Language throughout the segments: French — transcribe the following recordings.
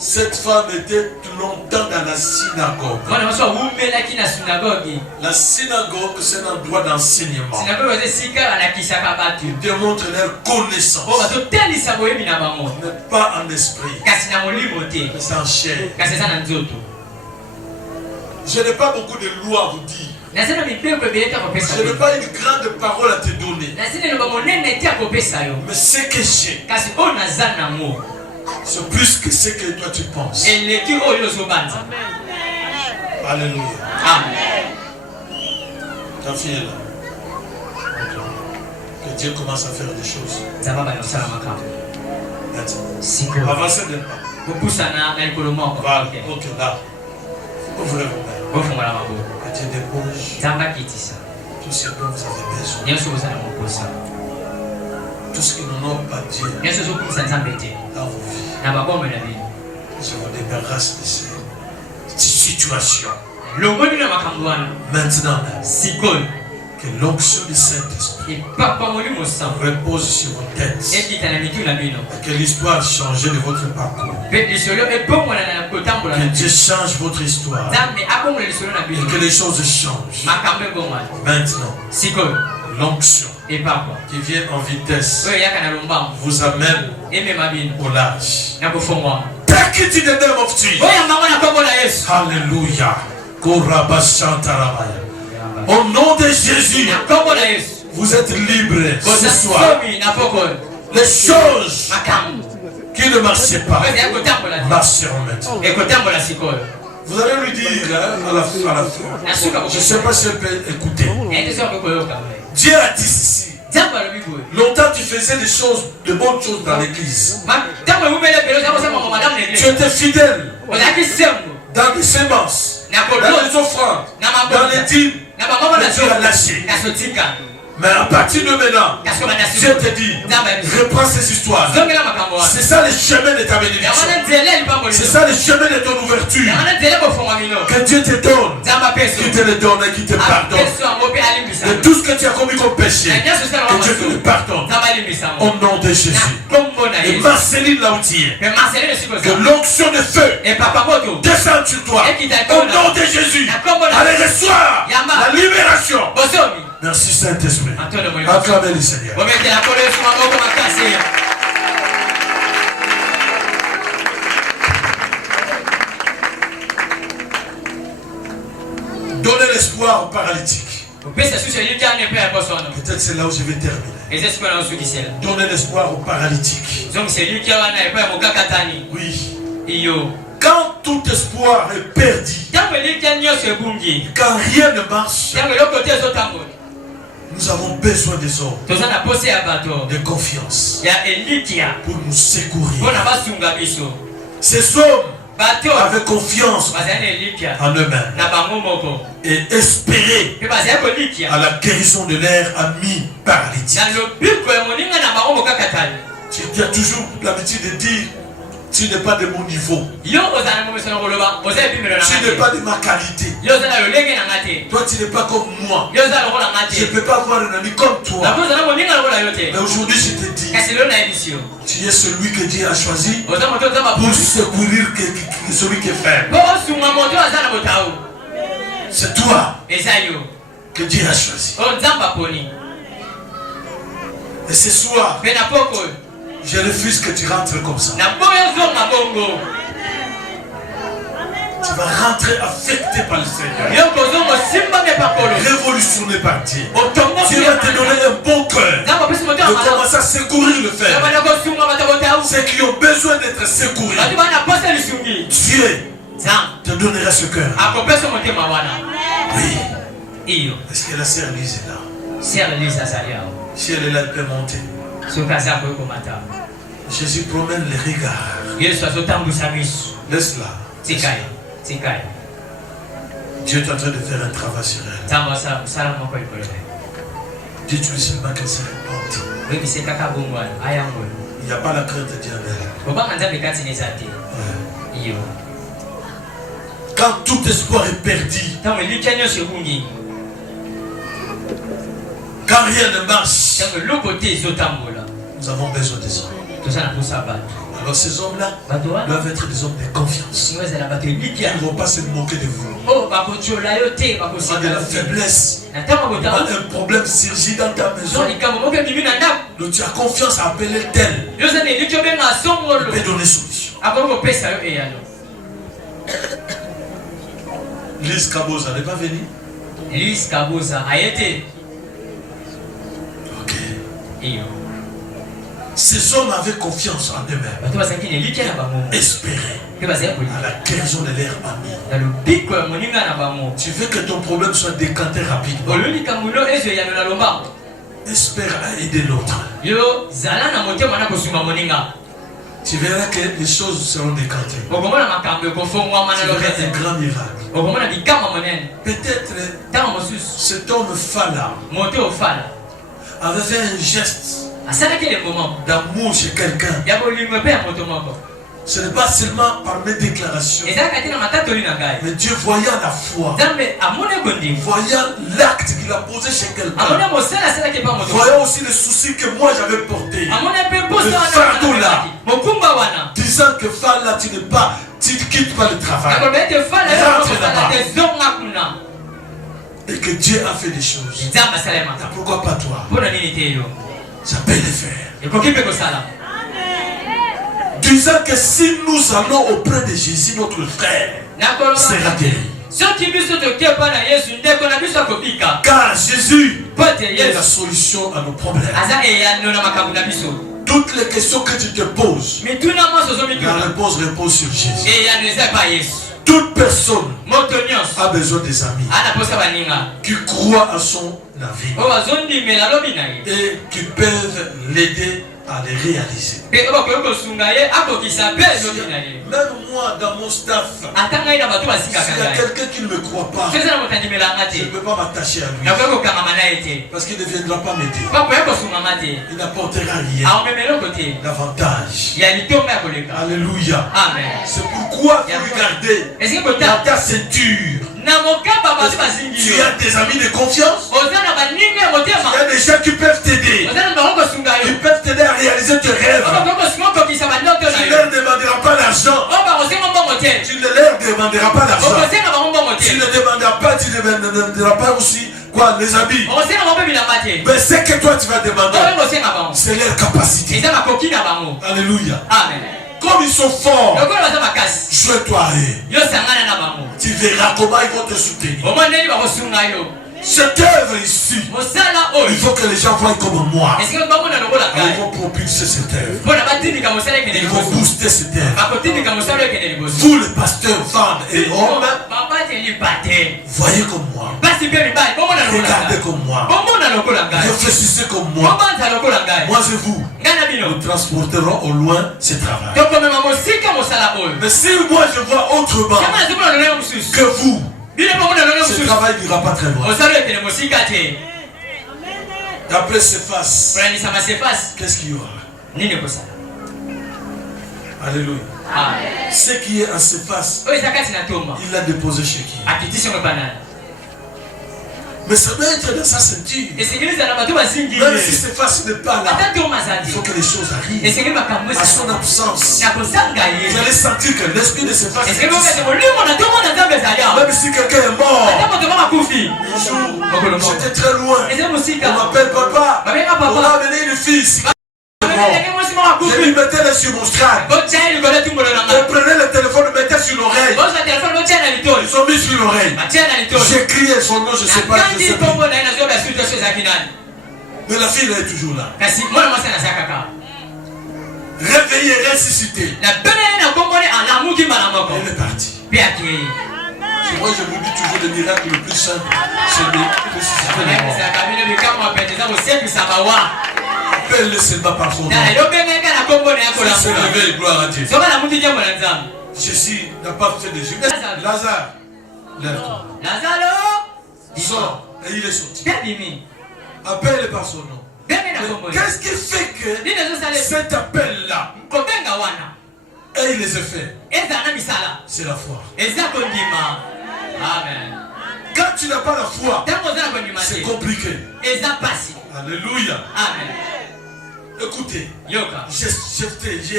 Cette femme était longtemps dans la synagogue. La synagogue, c'est un endroit d'enseignement. Qui démontre leur connaissance. Mais pas en esprit. C'est en chair. Je n'ai pas beaucoup de lois à vous dire. Je n'ai pas une grande parole à te donner. Mais ce que j'ai, c'est plus que ce que toi tu penses. Alléluia. Amen. Ta fille est là. Que Dieu commence à faire des choses. Avancez d'un pas. Voilà. Ok, là. Ouvrez vos mains. Que Dieu dépose tout ce dont vous avez besoin. Tout ce que nous n'avons pas dit dans vos vies. Je vous débarrasse de ces situations. Maintenant, que l'onction du Saint-Esprit repose sur vos têtes. Et que l'histoire change de votre parcours. Que Dieu change votre histoire. Et que les choses changent. Maintenant, l'onction qui vient en vitesse vous amène au large. Take it in the name of Jesus. Alléluia. Au nom de Jésus, vous êtes libres ce soir. Les choses qui ne marchaient pas marcheront maintenant. Vous allez lui dire à la fin, je ne sais pas si elle peut écouter. Dieu a dit ceci. Longtemps tu faisais de bonnes choses dans l'église. Tu étais fidèle dans les sémences, dans les offrandes, dans les dîmes. Mais Dieu a lâché. Mais à partir de maintenant, Dieu te dit, reprends ces histoires. C'est ça le chemin de ta bénédiction. C'est ça le chemin de ton ouverture. Que Dieu te donne, qu'il te le donne et qu'il te pardonne. De tout ce que tu as commis comme péché, que Dieu te le pardonne. Au nom de Jésus. Et Marceline Lautier, que l'onction de feu descende sur toi. Au nom de Jésus. Allez, reçois la libération. Merci Saint-Esprit. Acclamez le Seigneur. Donnez l'espoir aux paralytiques. Peut-être c'est là où je vais terminer. Donnez l'espoir aux paralytiques. Oui. Quand tout espoir est perdu, quand rien ne marche, nous avons besoin des hommes de confiance pour nous secourir. Ces hommes avaient confiance en eux-mêmes et espéraient à la guérison de leur ami paralytique. Tu as toujours l'habitude de dire, tu n'es pas de mon niveau. Tu n'es pas de ma qualité. Toi, tu n'es pas comme moi. Je ne peux pas avoir un ami comme toi. Mais aujourd'hui, je te dis, tu es celui que Dieu a choisi pour secourir celui qui est faible. C'est toi que Dieu a choisi. Et ce soir, je refuse que tu rentres comme ça. Tu vas rentrer affecté par le Seigneur. Révolutionné par Dieu. Dieu va te donner un bon cœur de commencer à secourir le fer. Ceux qui ont besoin d'être secourus, Dieu te donnera ce cœur. Oui. Est-ce que la sœur Lise est là? Si elle est là, elle peut monter. Jésus promène les regards. Laisse-la. Dieu est en train de faire un travail sur elle. Dites-lui seulement qu'elle se répande. Il n'y a pas la crainte de Dieu en elle. Quand tout espoir est perdu, quand rien ne marche, nous avons besoin des hommes. Alors ces hommes-là doivent être des hommes de confiance. Ils ne vont pas se moquer de vous. Pas de la faiblesse. Pas un problème surgit dans ta maison. Donc tu as confiance à appeler tel. Il peut donner solution. Lise Kabosa n'est pas venue. Lise Kabosa a été. Ok. Ces hommes avaient confiance en eux-mêmes. Espérer à la guérison de leur ami. Tu veux que ton problème soit décanté rapidement. Espère à aider l'autre. Tu verras que les choses seront décantées. Tu verras un grand miracle. Peut-être cet homme Fala avait fait un geste d'amour chez quelqu'un. Ce n'est pas seulement par mes déclarations, mais Dieu voyant la foi, voyant l'acte qu'il a posé chez quelqu'un, voyant aussi les soucis que moi j'avais portés, le fardeau là, disant que Fala, tu ne quittes pas le travail, rentre là-bas. Et que Dieu a fait des choses. Pourquoi pas toi? Ça peut le faire. Disant que si nous allons auprès de Jésus, notre frère sera guéri. Car Jésus est la solution à nos problèmes. Toutes les questions que tu te poses, la réponse repose sur Jésus. Toute personne a besoin des amis qui croient à son avis et qui peuvent l'aider à les réaliser. Même moi, dans mon staff, s'il y a quelqu'un qui ne me croit pas, je ne peux pas m'attacher à lui. Parce qu'il ne viendra pas m'aider. Il n'apportera rien davantage. Alléluia. C'est pourquoi vous regardez dans ta ceinture. Tu as des amis de confiance. Tu as des gens qui peuvent t'aider. Qui peuvent t'aider à réaliser tes rêves. Tu ne leur demanderas pas d'argent. Tu ne leur demanderas pas d'argent. Tu ne demanderas pas aussi quoi, les habits. Mais ce que toi tu vas demander, c'est leur capacité. Alléluia. Amen. Comme ils sont forts, joue-toi à eux. Tu verras comment ils vont te soutenir. Cette œuvre ici, il faut que les gens voient comme moi. Ils vont propulser cette œuvre. Ils vont booster cette œuvre. Vous, les pasteurs, femmes et hommes, voyez comme moi. Regardez comme moi. Réfléchissez comme moi. Moi et vous, nous transporterons au loin ce travail. Mais si moi je vois autrement que vous, ce travail ne n'ira pas très loin. Après Céphas, qu'est-ce qu'il y aura? Alléluia. Ce qui est en Céphas, il l'a déposé chez qui? Mais ça doit être dans sa ceinture. Même si Céphas n'est pas là, il faut que les choses arrivent. À son absence, vous allez sentir que l'esprit de Céphas est ici. Même si quelqu'un est mort, un jour, j'étais très loin. On m'appelle papa. On a amené une fille ici. Je lui mettais les sur mon strade. On prenait le téléphone, le mettait sur l'oreille. Ils ont mis sur l'oreille. J'ai crié son nom, je ne sais pas. Mais la fille elle est toujours là. Réveillée, ressuscitée. Elle est partie. Moi je vous dis toujours le miracle le plus simple, c'est de ressusciter les morts. Appelle-le seulement par son nom. Se réveille, gloire à Dieu. Jésus n'a pas fait de justice. Lazare, lève-toi. Sors, et il est sorti. Appelle-le par son nom. Qu'est-ce qui fait que cet appel-là et les effets? C'est la foi. Amen. Quand tu n'as pas la foi, c'est compliqué. Alléluia. Amen. Écoutez, j'ai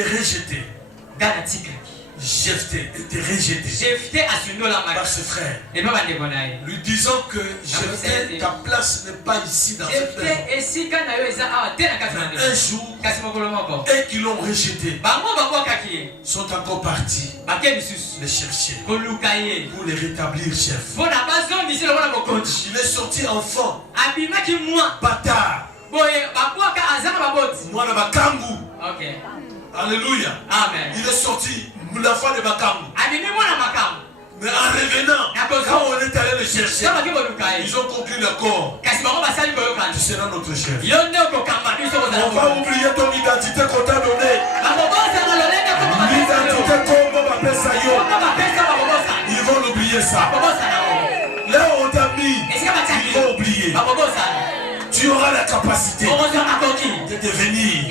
rejeté. Jephthé était rejeté par ses frères, lui disant que Jephthé, ta place n'est pas ici dans cette maison. Un jour, et qu'ils l'ont rejeté, sont encore partis les chercher pour les rétablir chef. Il est sorti enfant, bâtard, mwana bakangu. Alléluia. Amen. Il est sorti l'enfant de Bakambu. Mais en revenant, quand on est allé le chercher, ils ont conclu l'accord. Tu seras notre chef. On va oublier ton identité qu'on t'a donnée. L'identité qu'on va faire ça. Ils vont l'oublier ça. Là où on t'a mis, ils vont oublier. Tu auras la capacité de devenir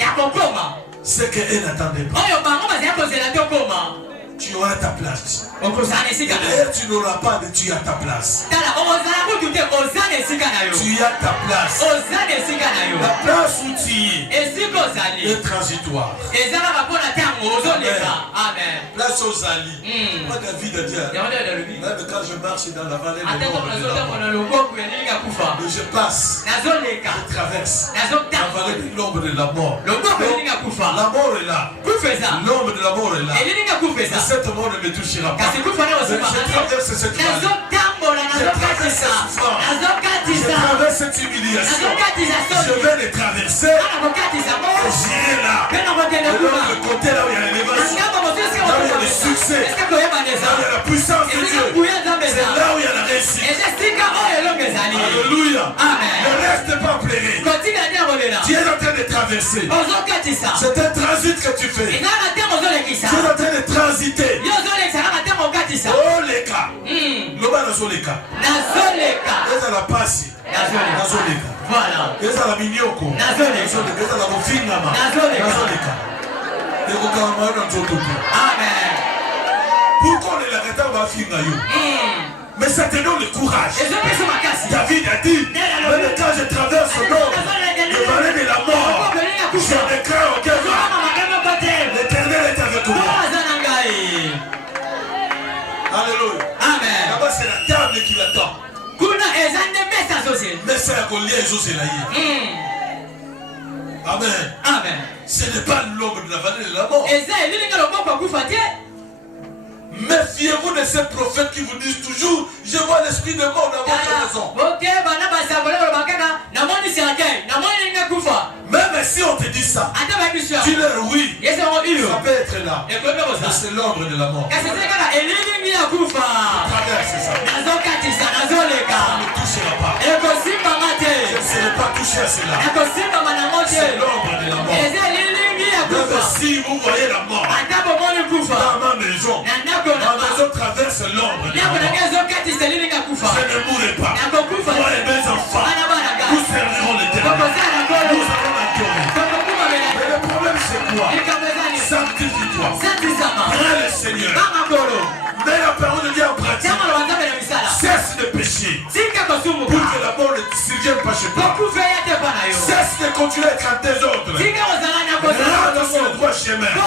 ce qu'elle n'attendait pas. Tu auras ta place. D'ailleurs, tu n'auras pas de tu as ta place. Tu as ta place. La place où tu es est transitoire. Amen. Place aux alliés. Moi, David a dit, même quand je marche dans la vallée de l'ombre de la mort, je passe, je traverse la vallée de l'ombre de la mort. La mort est là. L'ombre de la mort est là. Mais cette mort ne me touchera pas. Je traverse cette vallée. Je traverse cette souffrance. Je traverse cette humiliation. Je vais les traverser. Et j'irai là. Et le côté là où il y a l'élévation, là où il y a le succès, là où il y a la puissance de Dieu, c'est là où il y a la réussite. Alléluia. Ne reste pas pleuré. Tu es en train de traverser. C'est un transit que tu fais. Tu es en train de transiter. Oh les cas. Loba nazoleka. Eza la pasi. Nazoleka. Voilà. Eza la minyoko. Nazoleka. Eza la bofingama. Nazoleka. Amen. Pourquoi les lagatins va finir? Mais ça te donne le courage. David a dit, même quand je traverse le vallée de la mort, je déclare au Dieu, l'Éternel est avec moi. Alléluia. Amen. Là-bas, c'est la table qui l'attend. Mais c'est la collier et c'est la Amen. Amen. Ce n'est pas l'ombre de la vallée de la mort. Méfiez-vous de ces prophètes qui vous disent toujours, je vois l'esprit de mort dans votre maison. Même si on te dit ça, tu leur oui, ça peut être là. Mais c'est l'ombre de la mort. Traverse ça. Ça ne touchera pas. Je ne serai pas touché à cela. C'est l'ombre de la mort. Même si vous voyez la mort dans ma maison, ma maison traverse l'ombre de la mort. Je ne mourrai pas. Moi et mes enfants, nous servirons l'Éternel. Nous allons l'adorer. Mais le problème c'est quoi? Sanctifie-toi. Prends le Seigneur. Mets la parole de Dieu en pratique. Cesse de pécher pour que la mort ne survienne pas chez toi. Cesse de continuer à être en désordre. Là dans son droit chemin, la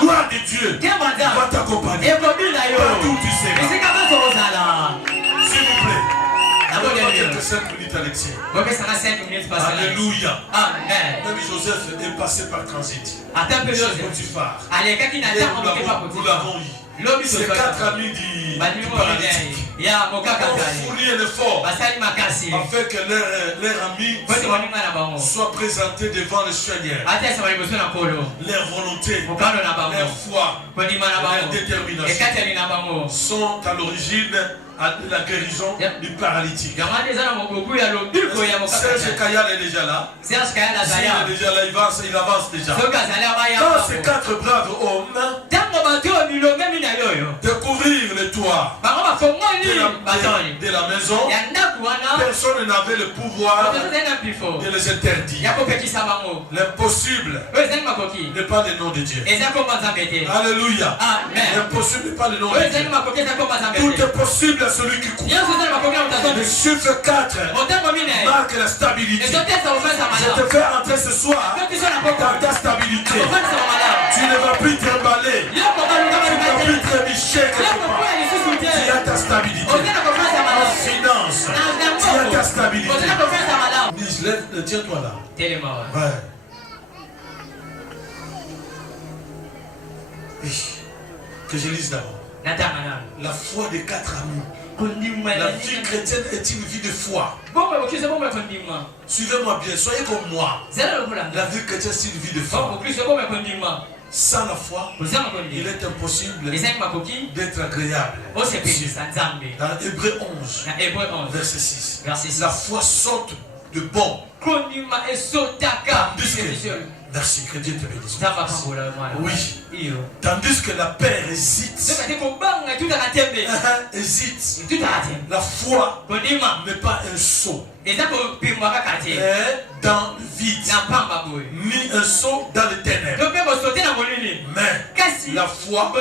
gloire de Dieu va t'accompagner partout où tu seras. S'il vous plaît, donne-moi quelques 5 minutes à l'excès. Alléluia. Amen. Même Joseph est passé par transit. Potiphar. Nous l'avons eu. C'est 4 amis du paralytique ont fourni un effort afin que leur ami soit présenté devant le Seigneur. Leur volonté, leur foi, leur détermination sont à l'origine de la guérison du paralytique. Serge Kayal est déjà là. S'il est déjà là, il avance déjà. Quand ces 4 braves hommes découvrir le toit de la maison, personne n'avait le pouvoir de les interdire. L'impossible n'est pas le nom de Dieu. Alléluia. L'impossible n'est pas le nom de Dieu. Tout est possible à celui qui croit. Le chiffre 4 marque la stabilité. Je te fais entrer ce soir dans ta stabilité. Tu ne vas plus t'emballer. Tu ne vas plus trébucher quelque part. Tu as ta stabilité. En finance, tu as ta stabilité. Lève, tiens-toi là. Ouais. Oui. Que je lise d'abord. La foi des 4 amours. La vie chrétienne est une vie de foi. Suivez-moi bien, soyez comme moi. La vie chrétienne c'est une vie de foi. Sans la foi, il est impossible d'être agréable. Dans Hébreux 11, verset 6. La foi saute de bon. Merci, que Dieu te bénisse. Oui. Tandis que la peur hésite. Hésite. La foi n'est pas un saut dans le vide, ni un saut dans les ténèbres. Mais la foi,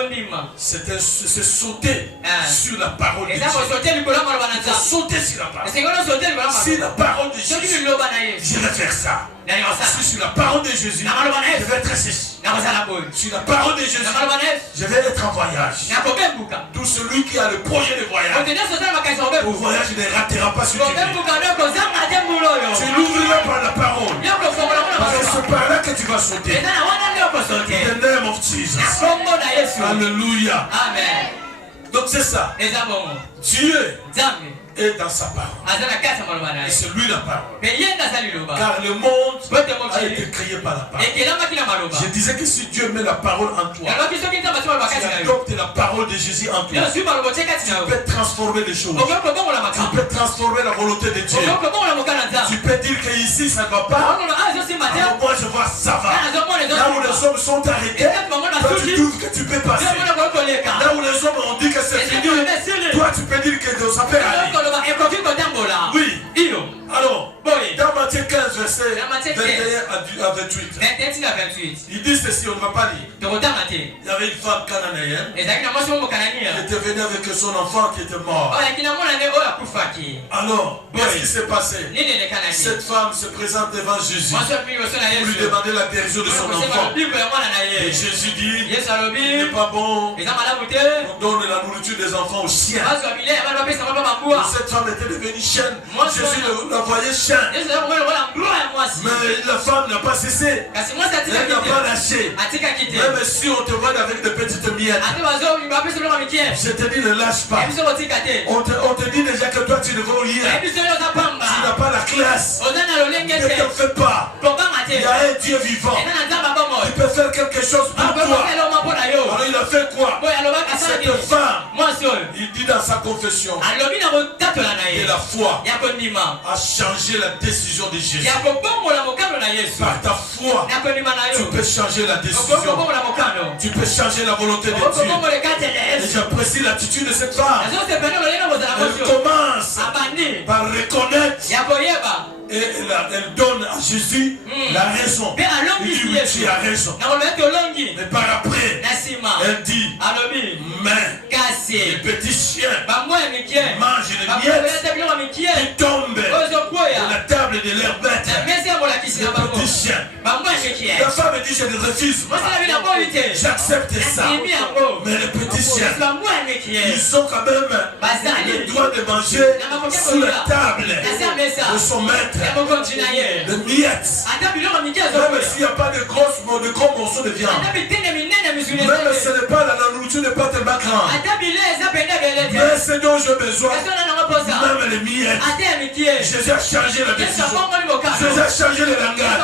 c'est sauter sur la parole de Dieu. C'est sauter sur la parole. Si la parole de Jésus, je vais faire ça. Si sur la parole de Jésus, je vais être ceci. Sur la parole de Jésus, je vais être en voyage. Tout celui qui a le projet de voyage, le voyage ne ratera pas ce que tu veux. Tu l'ouvriras par la parole. Parce que c'est par là que tu vas sauter. In the name of Jesus. Alléluia. Amen. Donc c'est ça. Dieu est dans sa parole. Et c'est lui la parole. Car le monde a été créé par la parole. Je disais que si Dieu met la parole en toi, tu adoptes la parole de Jésus en toi, tu peux transformer les choses. Tu peux transformer la volonté de Dieu. Tu peux dire que ici ça ne va pas. Alors moi je vois ça va. Là où les hommes sont arrêtés, toi tu trouves que tu peux passer. Là où les hommes ont dit que c'est fini, toi tu peux dire que ça peut aller. Oui. Alors, dans Matthieu 15, verset 21 à 28, il dit ceci, on ne va pas lire. Il y avait une femme cananéenne qui était venue avec son enfant qui était mort. Alors, qu'est-ce qui s'est passé? Cette femme se présente devant Jésus pour lui demander la guérison de son enfant. Et Jésus dit, il n'est pas bon qu'on donne la nourriture des enfants aux chiens. Cette femme était devenue chienne. Jésus la voyait chienne. Mais la femme n'a pas cessé. Elle n'a pas lâché. Même si on te voit avec de petites miettes, je te dis ne lâche pas. On te dit déjà que toi tu ne vaux rien. Tu n'as pas la classe. Ne t'en fais pas. Il y a un Dieu vivant. Tu peux faire quelque chose pour toi. Alors il a fait quoi? Cette femme, il dit dans sa confession que la foi a changé la décision de Jésus. Par ta foi, tu peux changer la décision. Tu peux changer la volonté de Dieu. Et j'apprécie l'attitude de cette femme. Elle commence par reconnaître. Et elle donne à Jésus la raison. Il dit oui, tu as raison. Mais par après, elle dit, mais les petits chiens mangent les miettes qui tombent de la table de leurs bêtes. Les petits chiens. La femme dit, je ne refuse pas. J'accepte ça. Mais les petits chiens, ils ont quand même le droit de manger sous la table de son maître. Les miettes. Même s'il n'y a pas de gros morceaux de viande. Même ce n'est pas la nourriture n'est pas tellement grande. Mais ce dont j'ai besoin, même les miettes. Jésus a changé la décision. Jésus a changé le langage.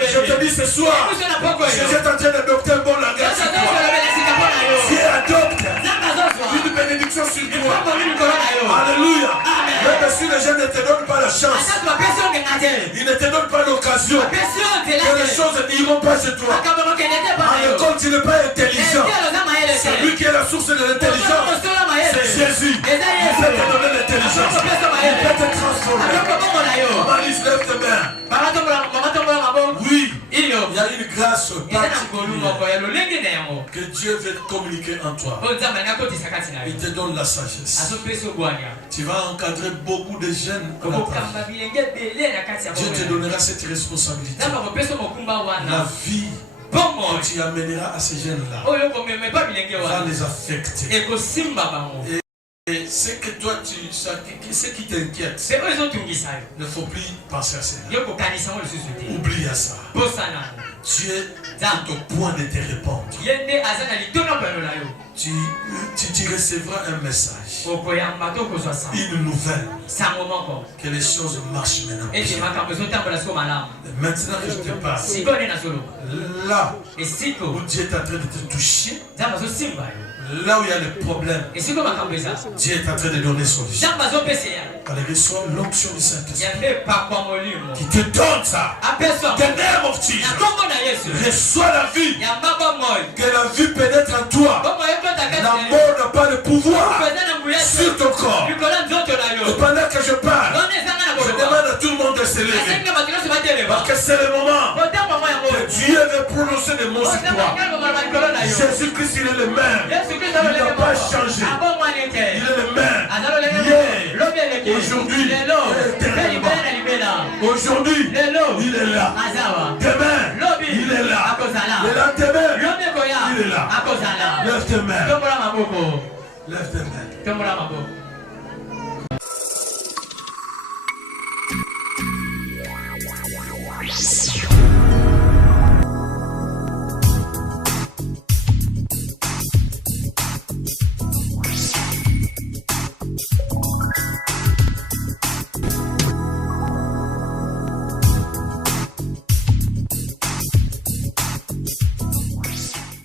Je te dis ce soir, Jésus est en train d'adopter un bon langage sur toi. Dieu adopte une bénédiction sur toi. Alléluia. Même si les gens ne te donnent pas la chance, ils ne te donnent pas l'occasion, que les choses n'iront pas chez toi. Quand tu n'es pas intelligent, c'est lui qui est la source de l'intelligence. C'est Jésus. Il peut te donner l'intelligence. Il peut te transformer. Marie, lève tes mains. Oui, il y a une grâce particulière que Dieu veut communiquer en toi. Il te donne la sagesse. Tu vas encadrer beaucoup de jeunes. Dieu te donnera cette responsabilité. La vie que tu amèneras à ces jeunes-là va les affecter. Et ce que toi, ce qui t'inquiète, il ne faut plus penser à cela. Oublie à ça. Dieu est au point de te répondre. Tu recevras un message, une nouvelle, que les choses marchent maintenant. Et maintenant que je te parle, là où Dieu est en train de te toucher, là où il y a des problèmes, Dieu est en train de donner solution. Allez, reçois l'onction du Saint-Esprit qui te donne ça. The name of Jesus. Reçois la vie. Que la vie pénètre en toi. La mort n'a pas de pouvoir sur ton corps. Et pendant que je parle, je demande à tout le monde de se lever. Parce que c'est le moment que Dieu veut prononcer des mots sur toi. Jésus-Christ, il est le même. Il n'a pas changé. Il est le même. Hier, aujourd'hui, éternellement. Aujourd'hui, il est là. Demain, il est là. Le lendemain, il est là. Lève tes mains. Lève tes mains.